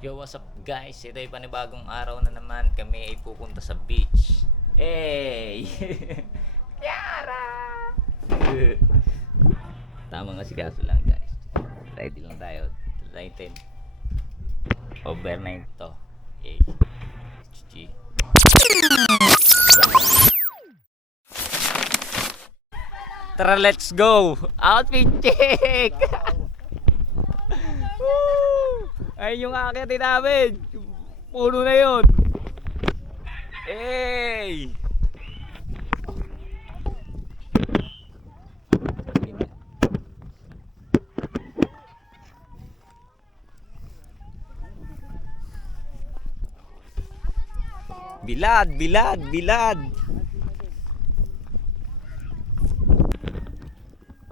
Yo, what's up guys? Ito ay panibagong araw na naman. Kami ay pupunta sa beach. Hey! Yara! Tama nga si kaso lang guys. Ready lang tayo. 9:10. Overnight to. Hey. GG. Tara, let's go! Outfit check! Woo! Ayun yung aakitin namin. Puno na yun. Hey! Bilad, bilad, bilad.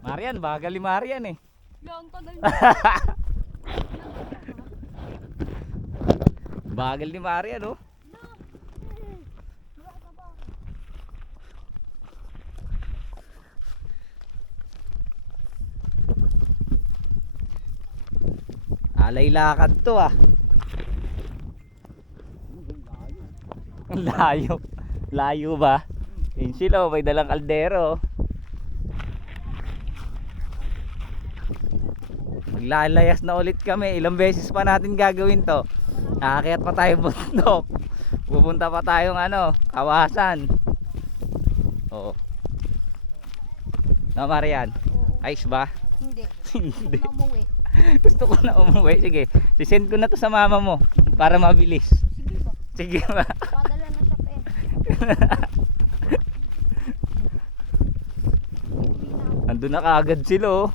Marian, bagal ni Marian eh. Long tagal Bagal ni Marian oh. Alay lakad to ah. Layo. Layo ba? Yun sila oh, may dalang kaldero. Maglalayas na ulit kami. Ilang beses pa natin gagawin to. Aakyat pa tayo bundok. Pupunta pa tayong Kawasan. Oo. No, Marian? Ayos ba? Hindi. Hindi. Umuwi. Gusto ko na umuwi. Sige, sisend ko na to sa mama mo para mabilis. Sige ba? Sige ba? Padala na siya pa eh. Andun na kaagad sila oh.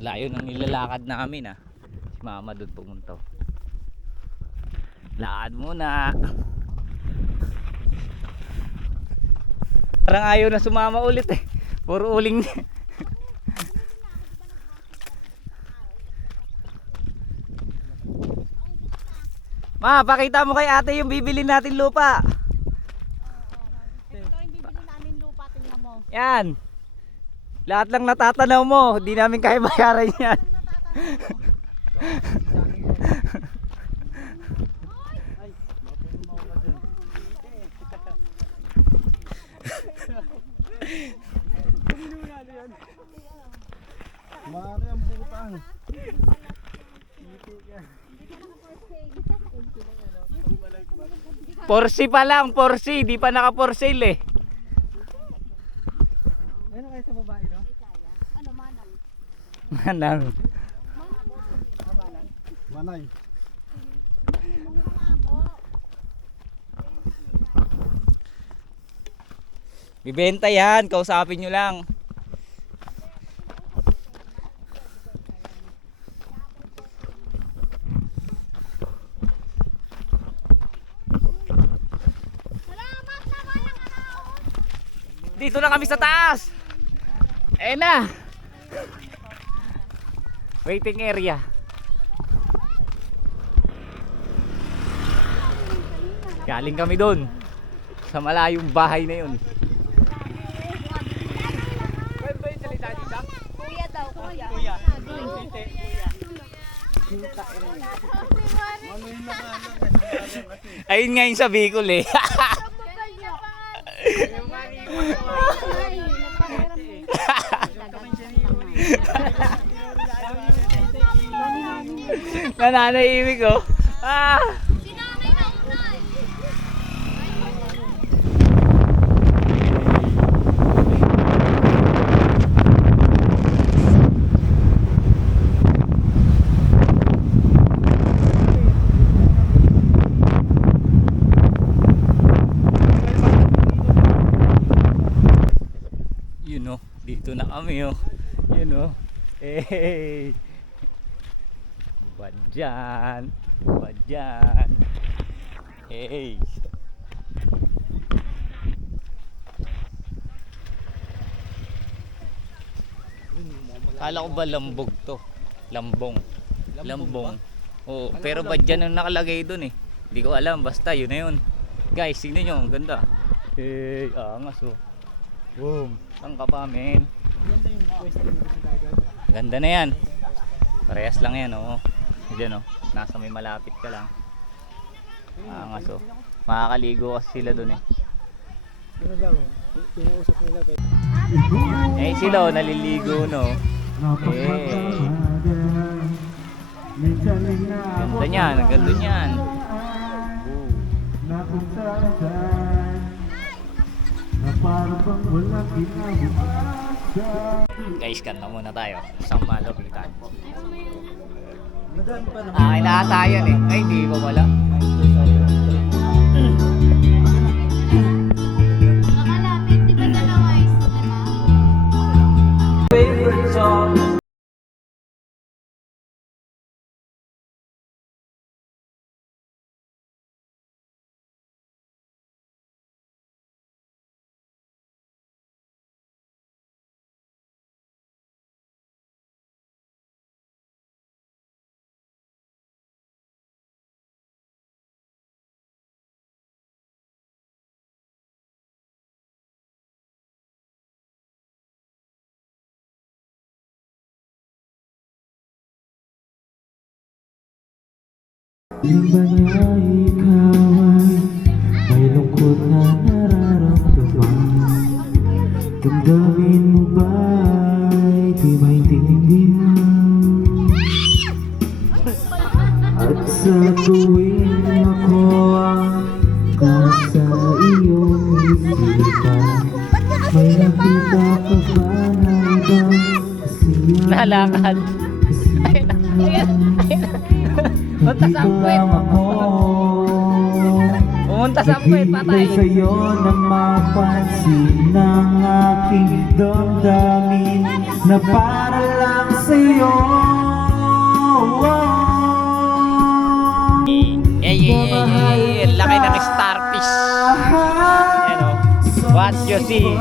Layo ng nilalakad namin ah. Si mama doon pumunta. Lakad muna. Parang ayaw na sumama ulit eh. Puro uling. Ma, pakita mo kay ate yung bibili natin lupa. Ito daw yung bibili namin lupa. Tingnan mo. Yan. Lahat lang natatanaw mo. Di namin kaya bayaran yan. Mari ang butang. Porsi pa lang, porsi. Di pa naka for sale eh. Ano kayo sa babae, no? Ano manang? Manang. Manay. Bibenta yan. Kausapin nyo lang. Dito na kami sa taas. Ayan na. Waiting area. Galing kami doon sa malayong bahay na yun. Kuya daw, kuya. Ayun nga yung sa Bicol eh. Nananahimik oh. Ah. Yun oh, dito na kami oh. Yun oh. Hey. Badyan. Badyan. Hey. Kala ko ba lambog to? Lambong. Lambong. Oo, pero badyan ang nakalagay doon eh. Hindi ko alam, basta yun na yun. Guys, tignan nyo, ang ganda. Eh, angas oh. Boom. Saan ka pa, men? Ganda yung pwesto dito sa dagat. Ganda na yan. Parehas lang yan, oh. Diyan oh, nasa may malapit ka lang. Angas oh. Makakaligo kasi sila dun eh. Ano daw? Pinausap nila ba? Eh sila oh, naliligo no. Eh. Ganda niyan, ang ganda niyan. Guys, kanta muna tayo. Isang malupitan. Madami pa naman. Ah, inaasayan eh. Ay, hindi ko wala. Nakalapit, di ba dalawa is, di ba? Favorite song. Di ba niya ikaw ay may lungkot na nararamdaman? Damdamin mo ba'y di maintindihan? At sa tuwing ako ang nasa iyong isipan, may nakita ka ba na ibang kasiyahan? Nalakad. Punta sa puwet. Pumunta sa puwet, patay. Naghihintay sa'yo nang mapansin ng aking damdamin na para lang sa'yo. Laki ng starfish. Yan o. What you see?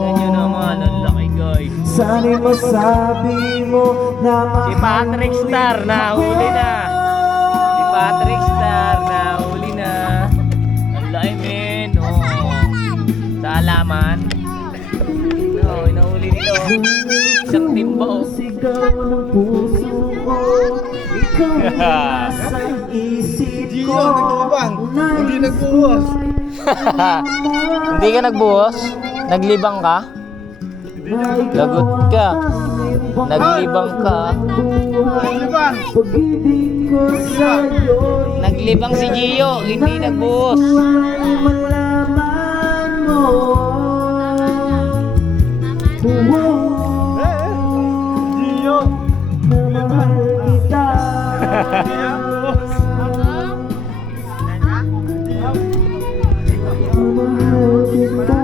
Yan yun naman, ang laki guys. Sana'y masabi mo na Si Patrick Star, nahuli na. Si Patrick Star, nahuli na. Ang laki men. Oh. Sa alaman. No, nahuli nito. Isang timba oh. sigaw ng puso ko, ikaw ang nasa isip ko. Gio, naglibang. Hindi nagbuwas. Hindi ka nagbuhos? Naglibang ka? Lagot ka. Naglibang ka. Naglibang. Pag-ibig ko sa'yo, Naglibang si Gio, hindi nagbuhos. ay malaman mo. Gio. Na mahal kita. Mahal kita.